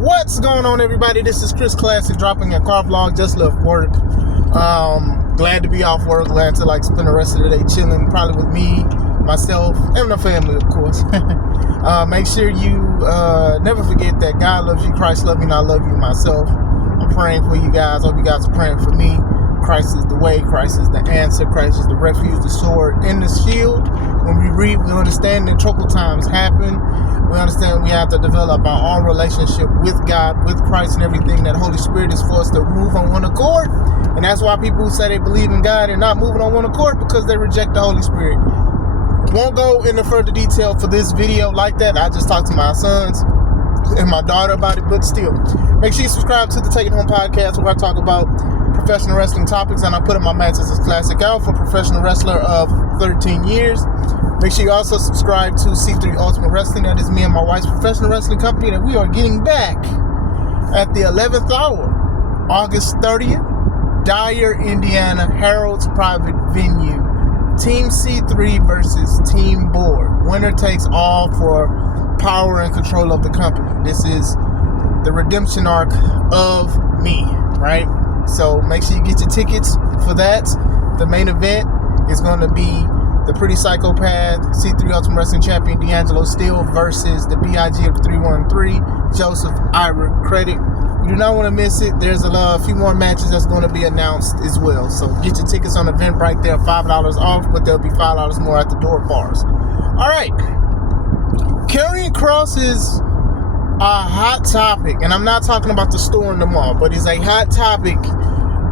What's going on, everybody? This is Chris Classic dropping a car vlog. Just left work. Glad to be off work. Glad to spend the rest of the day chilling, probably with me, myself, and the family, of course. Make sure you never forget that God loves you, Christ loves you, and I love you myself. I'm praying for you guys. Hope you guys are praying for me. Christ is the way, Christ is the answer, Christ is the refuge, the sword, and the shield. When we read, we understand that troubled times happen. We understand we have to develop our own relationship with God, with Christ, and everything that Holy Spirit is for us to move on one accord. And that's why people who say they believe in God and not moving on one accord, because they reject the Holy Spirit. Won't go into further detail for this video like that. I just talked to my sons and my daughter about it, but still, make sure you subscribe to the Take It Home podcast, where I talk about professional wrestling topics, and I put in my matches as classic out for professional wrestler of 13 years. Make sure you also subscribe to C3 Ultimate Wrestling. That is me and my wife's professional wrestling company that we are getting back at the 11th hour, August 30th, Dyer, Indiana, Harold's private venue. Team C3 versus Team Board. Winner takes all for power and control of the company. This is the redemption arc of me, right? So make sure you get your tickets for that. The main event is going to be the Pretty Psychopath C3 Ultimate Wrestling Champion D'Angelo Steele versus the BIG of 313 Joseph Ira Credit. You do not want to miss it. There's a few more matches that's going to be announced as well. So get your tickets on Eventbrite. They're $5 off, but there'll be $5 more at the door bars. All right. Karrion Kross is a hot topic, and I'm not talking about the store in the mall, but it's a hot topic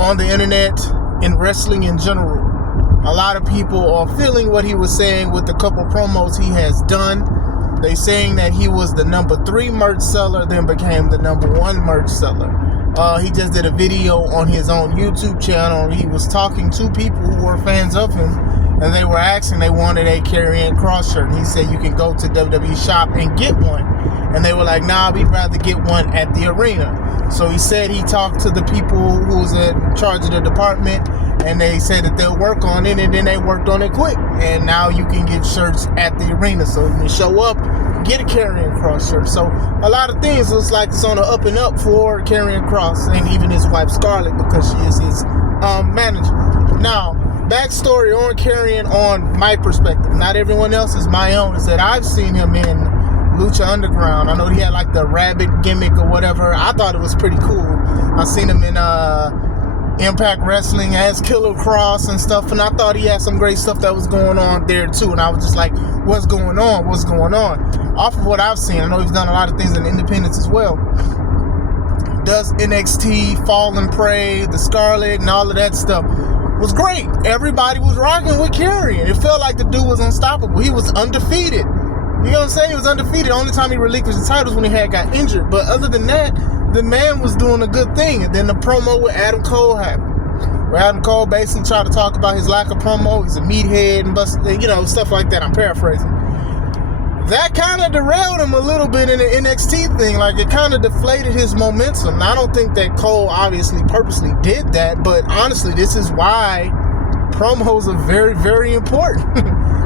on the internet in wrestling in general. A lot of people are feeling what he was saying with the couple promos he has done. They saying that he was the number 3 merch seller, then became the number 1 merch seller. He just did a video on his own YouTube channel. He was talking to people who were fans of him, and they were asking, they wanted a Karrion Kross shirt. And he said, you can go to WWE shop and get one. And they were like, nah, we'd rather get one at the arena. So he said he talked to the people who's in charge of the department, and they said that they'll work on it, and then they worked on it quick. And now you can get shirts at the arena. So you can show up, get a Karrion Kross shirt. So a lot of things looks like it's on the up and up for Karrion Kross, and even his wife Scarlett, because she is his manager. Now, backstory on Karrion, on my perspective, not everyone else is my own, is that I've seen him in Lucha Underground. I know he had like the rabbit gimmick or whatever. I thought it was pretty cool. I've seen him in Impact Wrestling as Killer Kross and stuff, and I thought he had some great stuff that was going on there too. And I was just like, what's going on? What's going on? Off of what I've seen, I know he's done a lot of things in independence as well. Does NXT, Fall and Pray, the Scarlet, and all of that stuff. Was great. Everybody was rocking with Karrion. It felt like the dude was unstoppable. He was undefeated. You know what I'm saying? He was undefeated. The only time he relinquished the titles when he got injured. But other than that, the man was doing a good thing. And then the promo with Adam Cole happened, where Adam Cole basically tried to talk about his lack of promo. He's a meathead and stuff like that. I'm paraphrasing. That kind of derailed him a little bit in the NXT thing. Like, it kind of deflated his momentum. Now, I don't think that Cole obviously purposely did that, but honestly, this is why promos are very, very important.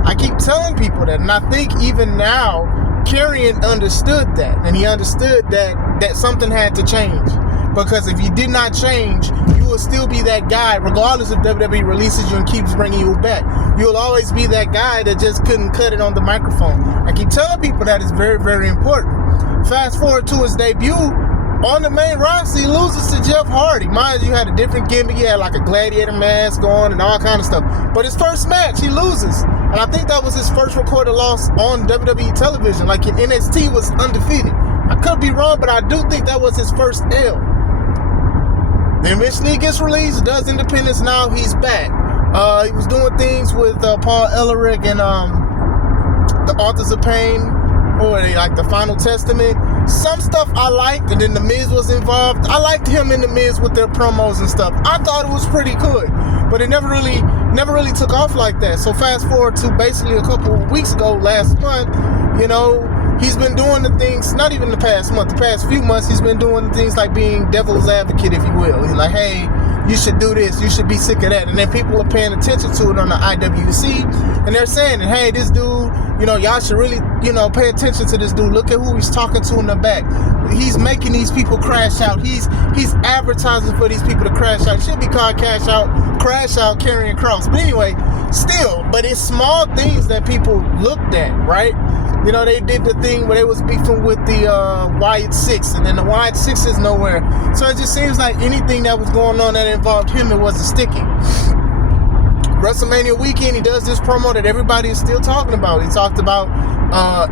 I keep telling people that, and I think even now, Karrion understood that, and he understood that something had to change. Because if you did not change, you will still be that guy, regardless if WWE releases you and keeps bringing you back. You'll always be that guy that just couldn't cut it on the microphone. I keep telling people that it's very, very important. Fast forward to his debut on the main roster, he loses to Jeff Hardy. Mind you, had a different gimmick. He had like a gladiator mask on and all kind of stuff. But his first match, he loses. And I think that was his first recorded loss on WWE television. Like, in NXT, was undefeated. I could be wrong, but I do think that was his first L. Then eventually he gets released, does independence, now he's back. He was doing things with Paul Ellerick and the Authors of Pain, or like the Final Testament. Some stuff I liked, and then The Miz was involved. I liked him and The Miz with their promos and stuff. I thought it was pretty good, but it never really took off like that. So fast forward to basically a couple of weeks ago, last month, he's been doing the things, not even the past month, the past few months, he's been doing the things like being devil's advocate, if you will. He's like, hey, you should do this, you should be sick of that. And then people are paying attention to it on the IWC, and they're saying, hey, this dude, y'all should really, pay attention to this dude. Look at who he's talking to in the back. He's making these people crash out. He's advertising for these people to crash out. It should be called crash out, Karrion Kross. But anyway, still, but it's small things that people looked at, right? They did the thing where they was beefing with the Wyatt Six, and then the Wyatt Six is nowhere. So it just seems like anything that was going on that involved him, it wasn't sticking. WrestleMania weekend, he does this promo that everybody is still talking about. He talked about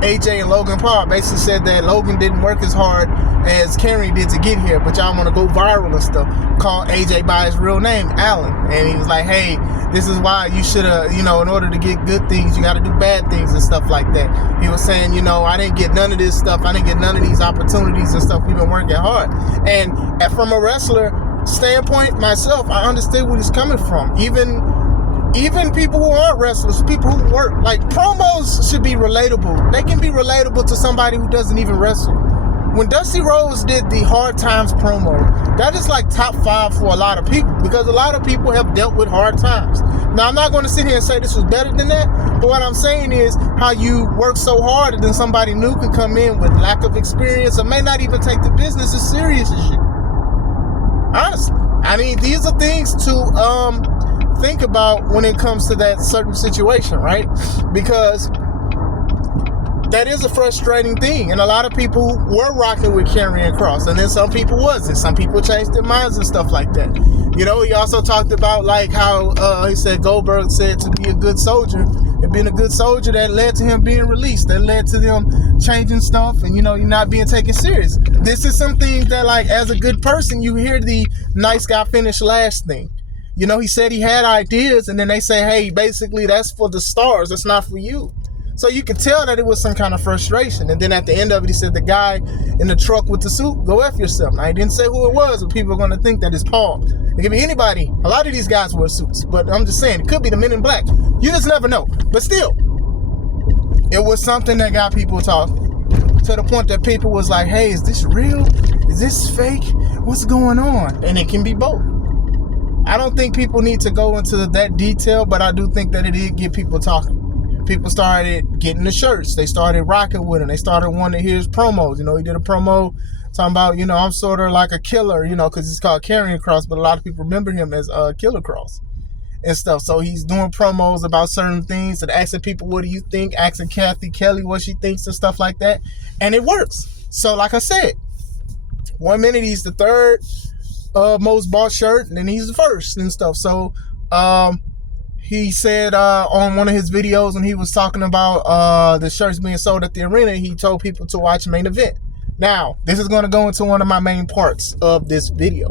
AJ and Logan Paul. Basically said that Logan didn't work as hard as Karrion did to get here, but y'all want to go viral and stuff. Called AJ by his real name, Allen. And he was like, hey, this is why you should have, in order to get good things, you got to do bad things and stuff like that. He was saying, I didn't get none of this stuff. I didn't get none of these opportunities and stuff. We've been working hard. And from a wrestler standpoint, myself, I understand where he's coming from. Even people who aren't wrestlers, people who work, like, promos should be relatable. They can be relatable to somebody who doesn't even wrestle. When Dusty Rhodes did the Hard Times promo, that is like top 5 for a lot of people, because a lot of people have dealt with hard times. Now, I'm not going to sit here and say this was better than that, but what I'm saying is how you work so hard and then somebody new can come in with lack of experience or may not even take the business as serious as you. Honestly. I mean, these are things to think about when it comes to that certain situation, right? Because that is a frustrating thing, and a lot of people were rocking with Karrion Kross, and then some people wasn't. Some people changed their minds and stuff like that. He also talked about like how he said Goldberg said to be a good soldier, and being a good soldier that led to him being released, that led to them changing stuff, and you're not being taken serious. This is something that, like, as a good person, you hear the nice guy finish last thing. He said he had ideas, and then they say, hey, basically that's for the stars, that's not for you. So you could tell that it was some kind of frustration. And then at the end of it, he said, the guy in the truck with the suit, go F yourself. Now, he didn't say who it was, but people are going to think that it's Paul. It could be anybody. A lot of these guys wear suits, but I'm just saying, it could be the Men in Black. You just never know. But still, it was something that got people talking, to the point that people was like, hey, is this real? Is this fake? What's going on? And it can be both. I don't think people need to go into that detail, but I do think that it did get people talking. People started getting the shirts. They started rocking with him. They started wanting to hear his promos. He did a promo talking about, I'm sort of like a killer, because it's called Karrion Kross, but a lot of people remember him as Killer Kross and stuff. So he's doing promos about certain things and asking people, what do you think? Asking Kathy Kelly what she thinks and stuff like that. And it works. So like I said, 1 minute he's the third most bought shirt, and then he's the first and stuff. So he said on one of his videos when he was talking about the shirts being sold at the arena, he told people to watch Main Event. Now, this is going to go into one of my main parts of this video.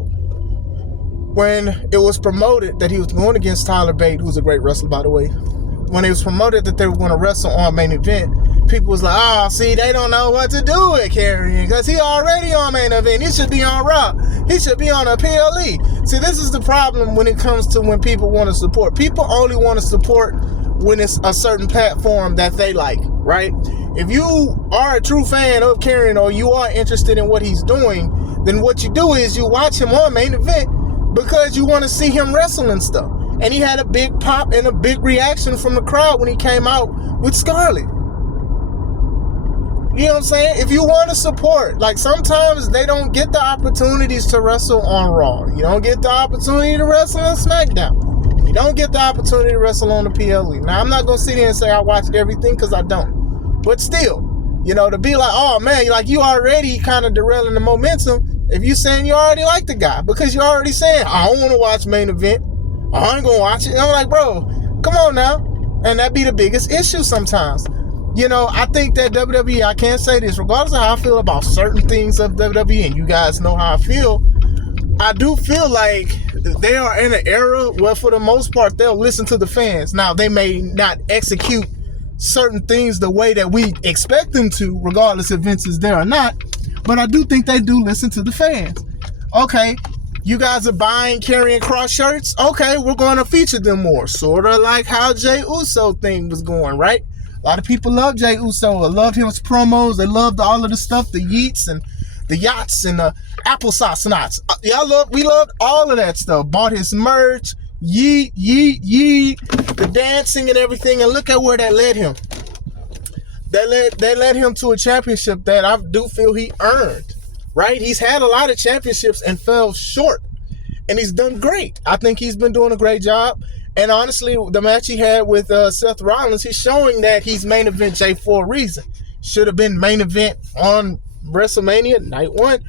When it was promoted that he was going against Tyler Bate, who's a great wrestler, by the way, when it was promoted that they were going to wrestle on Main Event, people was like, oh, see, they don't know what to do with Karrion because he already on Main Event. He should be on Raw. He should be on a PLE. See, this is the problem when it comes to when people want to support. People only want to support when it's a certain platform that they like, right? If you are a true fan of Karrion or you are interested in what he's doing, then what you do is you watch him on Main Event because you want to see him wrestle and stuff. And he had a big pop and a big reaction from the crowd when he came out with Scarlett. You know what I'm saying? If you want to support, like sometimes they don't get the opportunities to wrestle on Raw. You don't get the opportunity to wrestle on SmackDown. You don't get the opportunity to wrestle on the PLE. Now, I'm not going to sit here and say I watched everything because I don't. But still, to be like, oh man, like you already kind of derailing the momentum if you saying you already like the guy. Because you're already saying, I don't want to watch Main Event. I ain't going to watch it. And I'm like, bro, come on now. And that be the biggest issue sometimes. I think that WWE, I can't say this, regardless of how I feel about certain things of WWE, and you guys know how I feel, I do feel like they are in an era where for the most part, they'll listen to the fans. Now, they may not execute certain things the way that we expect them to, regardless if Vince is there or not, but I do think they do listen to the fans. Okay, you guys are buying Karrion Kross shirts? Okay, we're going to feature them more. Sort of like how Jey Uso thing was going, right? A lot of people love Jey Uso. They loved his promos. They loved all of the stuff, the yeets and the yachts and the applesauce knots. We loved all of that stuff. Bought his merch, yeet, the dancing and everything. And look at where that led him. That led him to a championship that I do feel he earned, right? He's had a lot of championships and fell short. And he's done great. I think he's been doing a great job. And honestly, the match he had with Seth Rollins, he's showing that he's main event Jay for a reason. Should have been main event on WrestleMania night 1.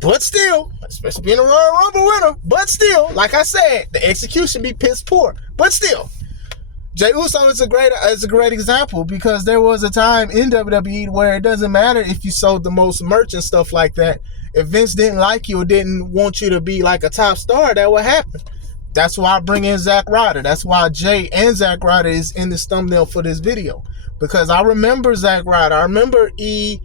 But still, especially being a Royal Rumble winner, but still, like I said, the execution be piss poor. But still, Jey Uso is a great example, because there was a time in WWE where it doesn't matter if you sold the most merch and stuff like that. If Vince didn't like you or didn't want you to be like a top star, that would happen. That's why I bring in Zack Ryder. That's why Jay and Zack Ryder is in this thumbnail for this video. Because I remember Zack Ryder. I remember Z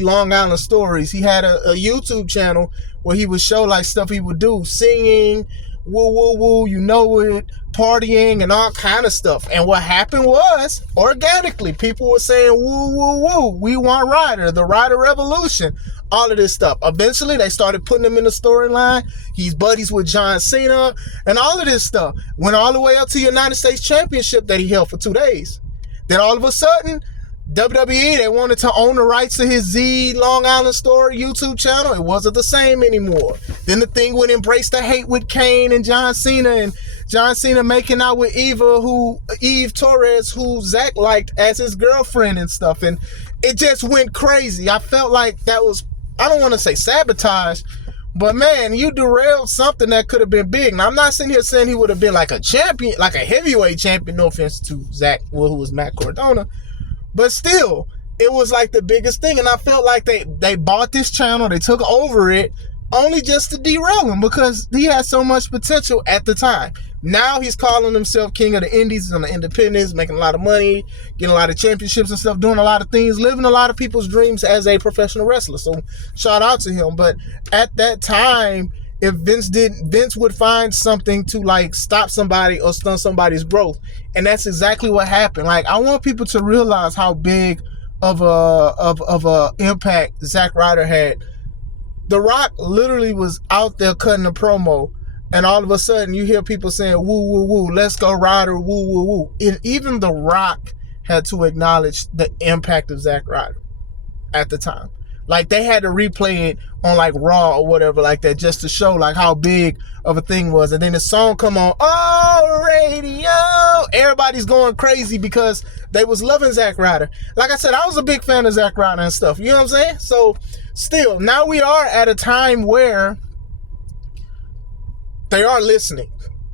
Long Island Stories. He had a YouTube channel where he would show like stuff he would do. Singing, woo, woo, woo, you know it, partying and all kind of stuff. And what happened was, organically, people were saying, woo, woo, woo, we want Ryder, the Ryder Revolution, all of this stuff. Eventually, they started putting him in the storyline. He's buddies with John Cena and all of this stuff. Went all the way up to the United States Championship that he held for 2 days. Then all of a sudden, WWE, they wanted to own the rights to his Z Long Island Story YouTube channel. It wasn't the same anymore. Then the thing would embrace the hate with Kane and John Cena making out with Eve Torres, who Zack liked as his girlfriend and stuff. And it just went crazy. I felt like that was, I don't want to say sabotage, but man, you derailed something that could have been big. Now, I'm not sitting here saying he would have been like a champion, like a heavyweight champion, no offense to Zack, who was Matt Cardona. But still, it was like the biggest thing. And I felt like they bought this channel, they took over it, only just to derail him, because he had so much potential at the time. Now he's calling himself king of the indies, he's on the independents, making a lot of money, getting a lot of championships and stuff, doing a lot of things, living a lot of people's dreams as a professional wrestler. So shout out to him. But at that time, if Vince would find something to like stop somebody or stunt somebody's growth. And that's exactly what happened. Like, I want people to realize how big of a impact Zack Ryder had. The Rock literally was out there cutting a promo, and all of a sudden you hear people saying, woo, woo, woo, let's go Ryder, woo, woo, woo. And even The Rock had to acknowledge the impact of Zack Ryder at the time. Like, they had to replay it on like Raw or whatever like that, just to show like how big of a thing was. And then the song come on, oh, radio, everybody's going crazy because they was loving Zack Ryder. Like I said, I was a big fan of Zack Ryder and stuff, you know what I'm saying? So still, now we are at a time where they are listening.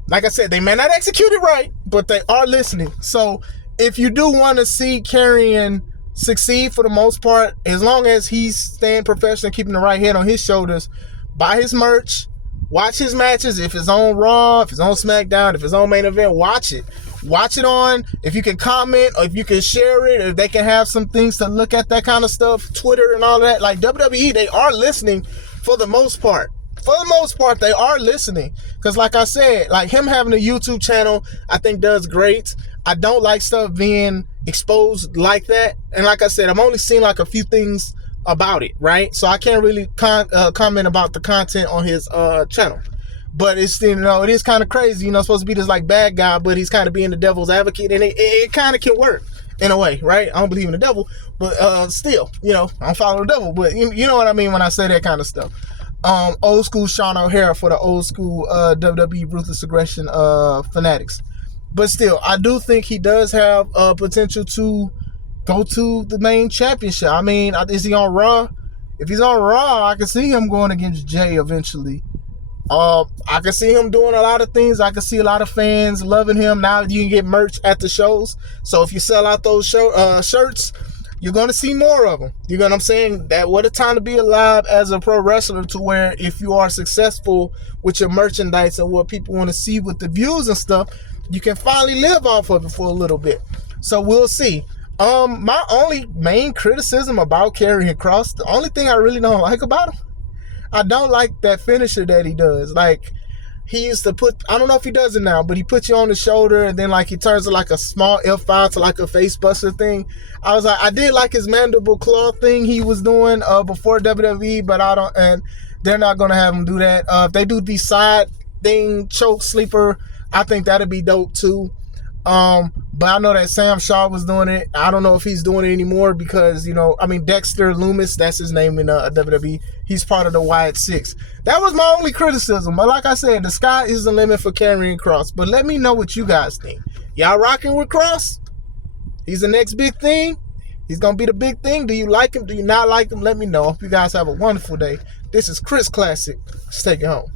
Like I said, they may not execute it right, but they are listening. So if you do want to see Karrion succeed, for the most part, as long as he's staying professional, keeping the right head on his shoulders, buy his merch, watch his matches. If it's on Raw, if it's on SmackDown, if it's on Main Event, watch it. Watch it on, if you can comment, or if you can share it, or they can have some things to look at, that kind of stuff, Twitter and all that. Like, WWE, they are listening for the most part. For the most part, they are listening. Because like I said, like him having a YouTube channel, I think does great. I don't like stuff being exposed like that. And like I said, I've only seen like a few things about it, right? So I can't really comment about the content on his channel. But it's, you know, it is kind of crazy. You know, supposed to be this like bad guy, but he's kind of being the devil's advocate. And it kind of can work in a way, right? I don't believe in the devil, but still, you know, I don't follow the devil. But you know what I mean when I say that kind of stuff. Old school Sean O'Hara for the old school WWE Ruthless Aggression fanatics. But still, I do think he does have potential to go to the main championship. I mean, is he on Raw? If he's on Raw, I can see him going against Jay eventually. I can see him doing a lot of things. I can see a lot of fans loving him. Now you can get merch at the shows. So if you sell out those shirts, you're going to see more of them. You know what I'm saying? That what a time to be alive as a pro wrestler, to where if you are successful with your merchandise and what people want to see with the views and stuff, you can finally live off of it for a little bit. So we'll see. My only main criticism about Karrion Kross, the only thing I really don't like about him, I don't like that finisher that he does. Like, he used to put, I don't know if he does it now, but he puts you on the shoulder and then like he turns it like a small F5 to like a face buster thing. I was like, I did like his mandible claw thing he was doing before WWE, but I don't, and they're not going to have him do that. If they do the side thing, choke sleeper, I think that'd be dope too. But I know that Sam Shaw was doing it. I don't know if he's doing it anymore because, you know, I mean, Dexter Loomis, that's his name in WWE. He's part of the Wyatt Six. That was my only criticism. But like I said, the sky is the limit for Karrion Kross. But let me know what you guys think. Y'all rocking with Kross? He's the next big thing. He's going to be the big thing. Do you like him? Do you not like him? Let me know. Hope you guys have a wonderful day. This is Chris Classic. Let's take it home.